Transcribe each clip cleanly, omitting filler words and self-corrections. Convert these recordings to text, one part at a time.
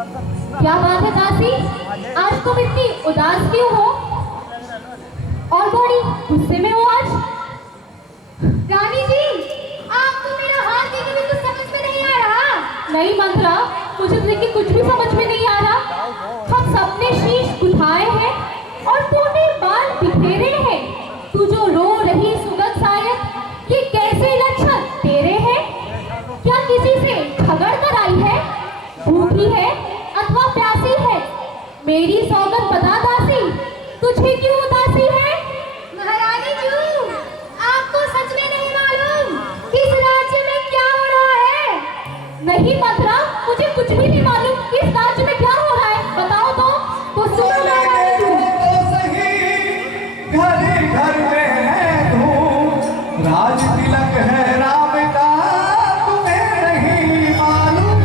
क्या बात है दासी, आज तुम इतनी उदास क्यों हो और बड़ी गुस्से में हो आज? रानी जी, आपको मेरा हाल देख के भी कुछ समझ में नहीं आ रहा? नहीं मंत्रा, मुझे देख के कुछ भी समझ में नहीं आ रहा। हम सबने शीश गुथाए हैं और टूटे बाल बिखेरे हैं। तू जो रो रही सुगंध शायद, ये कैसे लक्षण तेरे हैं? क्या किसी से झगड़ कर आई है? भूखी है अथवा प्यासी है? मेरी सौगंध बता दासी, तुझे क्यों उदासी है? महारानी जी, आपको सच में नहीं मालूम किस राज्य में क्या हो रहा है? नहीं मंत्रा, मुझे कुछ भी नहीं मालूम किस राज्य में क्या हो रहा है। बताओ तो सुनो महारानी जी। घर घर में है धूम, राज तिलक है राम का, तुम्हें नहीं मालूम।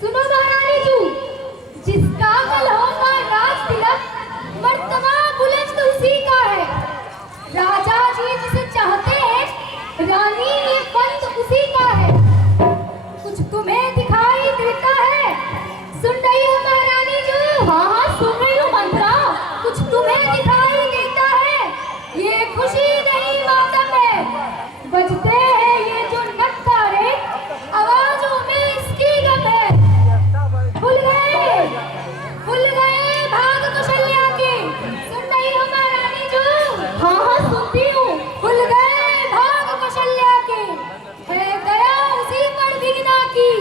सुनो महारानी जी, जिसका कल होगा राज तिलक, मर्तबा बुलंद उसी का है। राजा जी जिसे चाहते हैं, रानी ये पंत उसी का है। कुछ तुम्हें दिखाई देता है? सुन रही हो महारानी जी? हाँ हाँ सुन रही हूँ मंत्रा। कुछ तुम्हें दिखाई देता है? ये खुशी नहीं मातम है। बजते हैं ये जो नक्कारे, आवाजों में इसकी गम है। भूल गए भाग कौशल्या के। सुन रही हो महारानी जी? हाँ हाँ सुनती हूँ। भूल गए भाग कौशल्या के, है दया उसी पर विघ्ना की।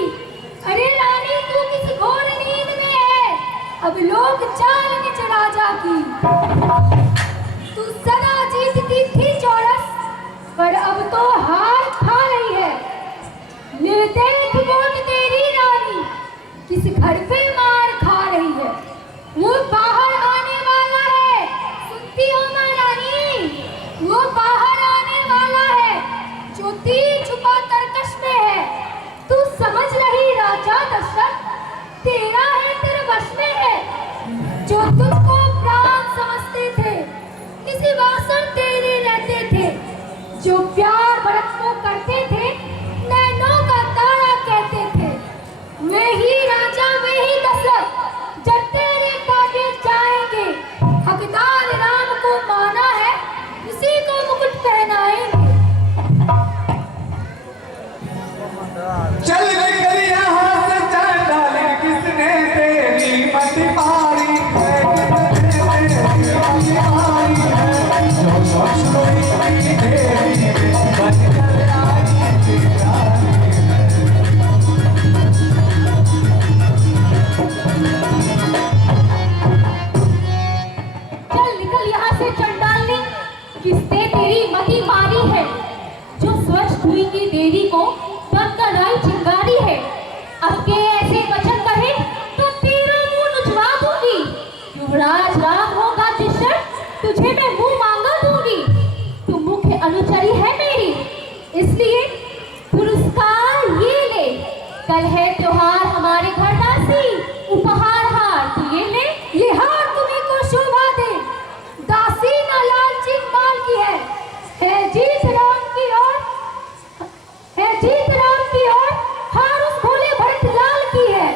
अरे रानी तू किस घोर नींद में है, अब लोग चाल निच राजा की। तू सदा जीतती थी चौरस, पर अब तो हार खा रही है। निर्देश वोट तेरी रानी किस घर पे मार खा रही है। वो बाहर आने वाला है, सुनती हो महारानी? वो बाहर आने वाला है, जो तीर छुपा तरकश में है। तू समझ रही राजा दशरथ, तेरा है तेरे वश में है। जो तुझको प्राण समझते थे, इसी वासर तेरे रहते थे। जो प्यार भरत को करते थे, नैनों का तारा कहते थे। वे ही राजा वे ही दशरथ, जब तेरे काटे जाएंगे। हकदार राम को माना है, उसी को मुकुट पहनाएंगे। चल निकल यहाँ से, चल डाले किसने तेरी मति पारी है, तेरी मति पारी है। जो सोच कोई तेरी बन कर आई प्यारी है। चल निकल यहाँ से चंडालनी, किसने तेरी मति मारी है? जो स्वच्छ हुई की देरी को बनकर आई चिंगारी है। अब के ऐसे वचन कहे तो तेरा मुंह नुचवा दूंगी। युवराज राम होगा जिस क्षण, तुझे मैं मुंह मांगा दूंगी। तू मुख्य अनुचरी है मेरी, इसलिए पुरस्कार ये ले। कल है त्योहार हमारे घर दासी, उपहार हार तू ये ले। ये हार तुम्ही को शोभा दे, दासी न लालची माल की है। जीत राम की ओर, है जीत राम की ओर, हार उस भोले भरत लाल की है।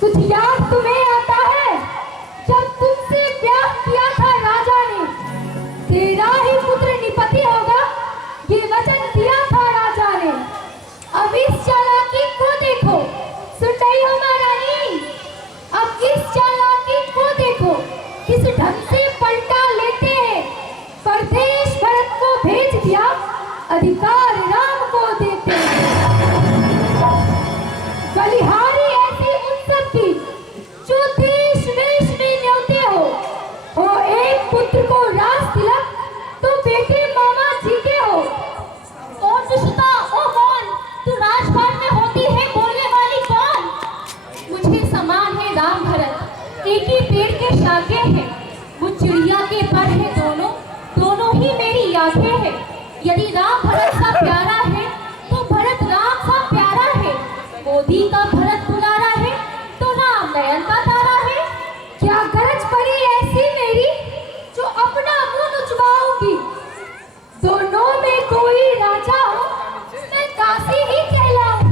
कुछ याद तुम्हें आता है, जब तुमसे ब्याह किया था राजा ने? तेरा ही पुत्र निपति होगा, ये वचन दिया था राजा ने। अब इस चालाकी को देखो। सुन रही हो महारानी? अब इस चालाकी को देखो, किस ढंग से पलटा लेते हैं। परदेश भरत को भेज दिया, अधिकार राम को देते हैं। बलिहारी ऐसी उत्सव की, जो देश वेश में न्योते हो एक पुत्र को राज तिलक, तो बेटे मामा जी के हो। कौन दुष्टता ओ कौन, तू राजपाट में होती है बोलने वाली कौन? मुझे समान है राम भरत, एक ही पेड़ के शाखे हैं। वो चिड़िया के पर है दोनों, दोनों ही मेरी आंखें हैं। यदि राम भरत सा प्यारा है, तो भरत राम सा प्यारा है। मोदी का भरत दुलारा है, तो राम नयन का तारा है। क्या गरज पड़ी ऐसी मेरी, जो अपना मुंह नुचवाऊंगी? दोनों में कोई राजा हो, मैं दासी ही कहलाऊंगी।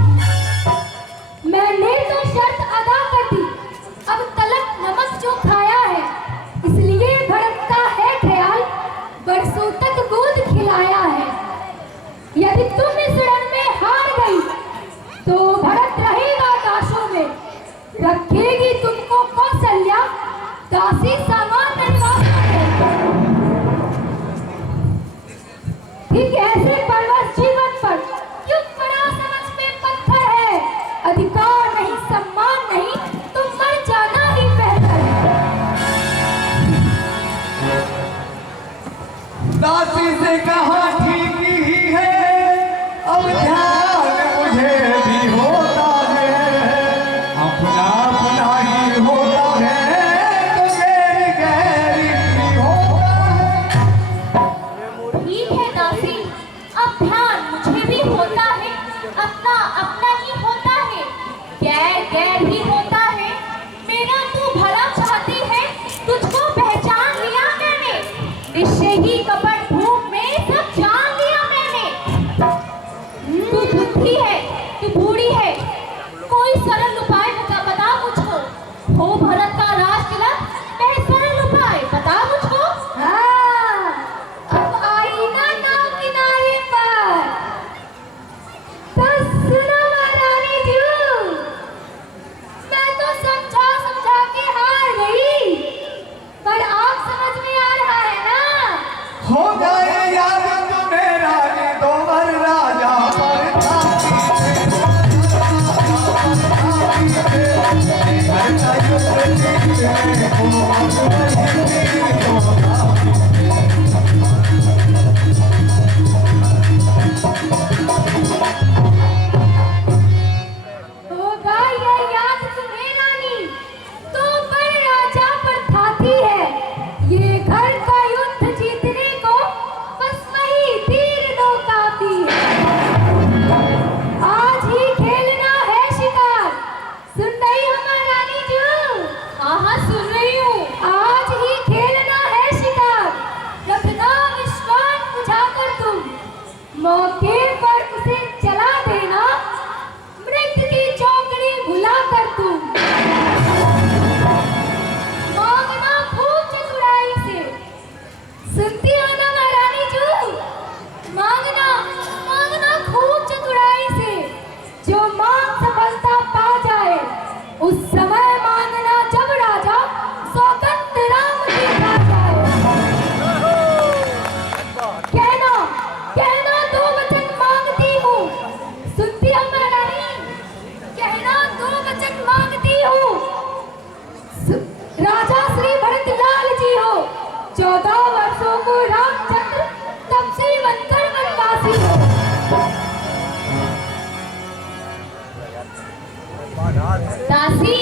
दासी,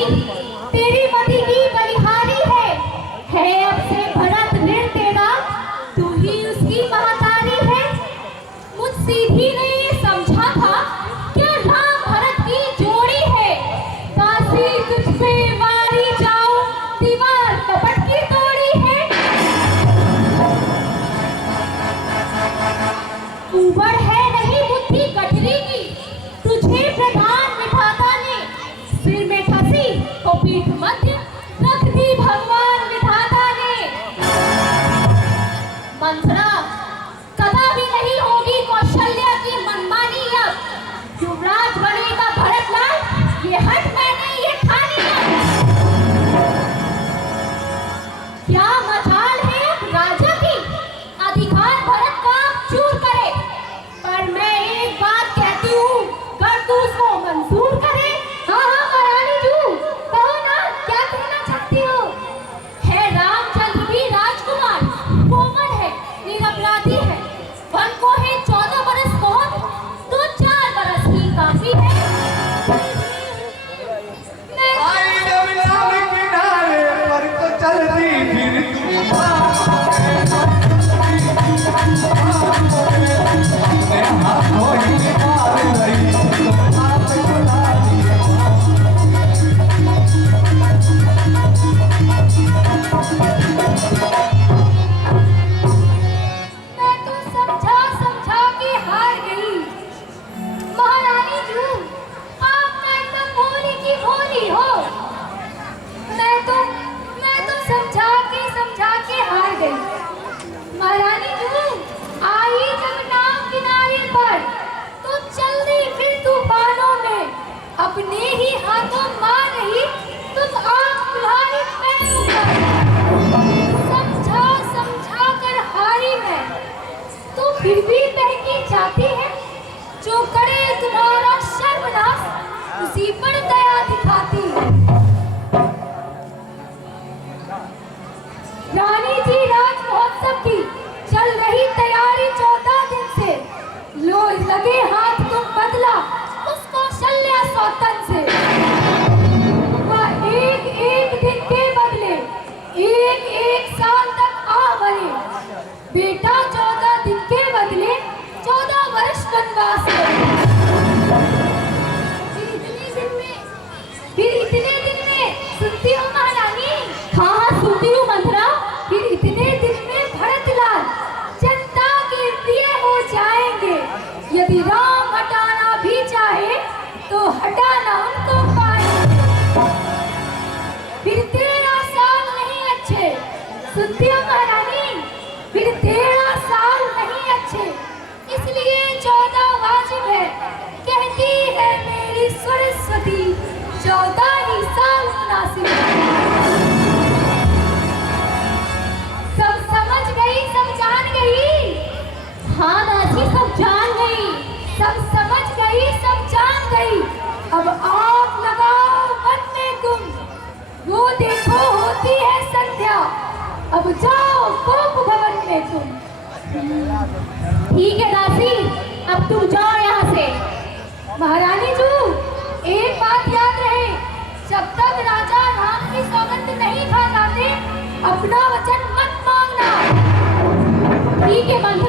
तेरी मति की बलिहारी है अब से भरत ऋण तेरा, तू ही उसकी महतारी है। मुझ सीधी ने ये समझा था क्या राम भरत की जोड़ी है। दासी, तुझ पे मारी जाऊं, दीवार कपट की तोड़ी है। ऊबड़ है नहीं बुद्धि कटरी की, तुझे प्रधान विधाता ने सिर में फंसी तो पीठ मध्य रख दी भगवान विधाता ने। मंथरा, कदापि नहीं होगी कौशल्या की मनमानी अब। युवराज बनेगा भरतलाल, ये हट मैंने ये ठानी अब। क्या मजाल है अब राजा की, अधिकार भरत का चूर करे। पर मैं एक बात कहती हूँ, कर तू उसको मंजूर करे। हाँ हाँ महारानी जू, कहो ना क्या कहना चाहती हो। है रामचंद्र भी राजकुमार, कोमल है, निरपराधी है। वन को है 14 बरस बहुत, तो 4 बरस ही काफी है। आई जब लाल किनारे पर तो चलती फिर मैं हाथों ही निकाल रही तुम हाथ बुला दिए। मैं तो समझा समझा के हार गई। महारानी जू, आप ना एकदम भोली की भोली हो। मैं तो समझा के हार गई। महारानी जू, आई जब नाव किनारे पर तो चल दी फिर तूफानों में। अपने ही हाथों मार रही तुम आग तुम्हारे पैरों पर। समझा कर हारी मैं, तो फिर भी बहकी जाती है। जो करे तुम्हारा सर्वनाश, उसी पर दया दिखाती है। रानी जी, राज महोत्सव की चल रही तैयारी 14 दिन से। लो लगे हाथ तुम बदला उसको शल्या सौतन से। वह एक एक दिन के बदले एक एक साल तक आ बने। बेटा 14 दिन के बदले 14 वर्ष वनवास करे। फिर इतने दिन में सुनती हो महारानी। हाँ, सुनती हूँ मंथरा। फिर इतने दिन में भरतलाल जनता के प्रिय हो जाएंगे। यदि राम हटाना भी चाहे तो हटाना उनको पाएंगे। फिर 13 साल नहीं अच्छे, सुनती हो महारानी। फिर 13 साल नहीं अच्छे, इसलिए 14 वाजिब है। कहती है मेरी सरस्वती, 14 ही साल मुनासिब है। सब समझ गई, सब जान गई। हाँ दासी, सब जान गई। सब समझ गई, सब जान गई। अब आग लगाओ मन में तुम, वो देखो होती है संध्या। अब जाओ गोप भवन में तुम। ठीक है दासी, अब तुम जाओ यहाँ से। महारानी जू, एक बात याद रहे, जब तक राजा राम की सौगंध नहीं खा जाते, अपना वचन मत मांगना। ठीक है मंथरा।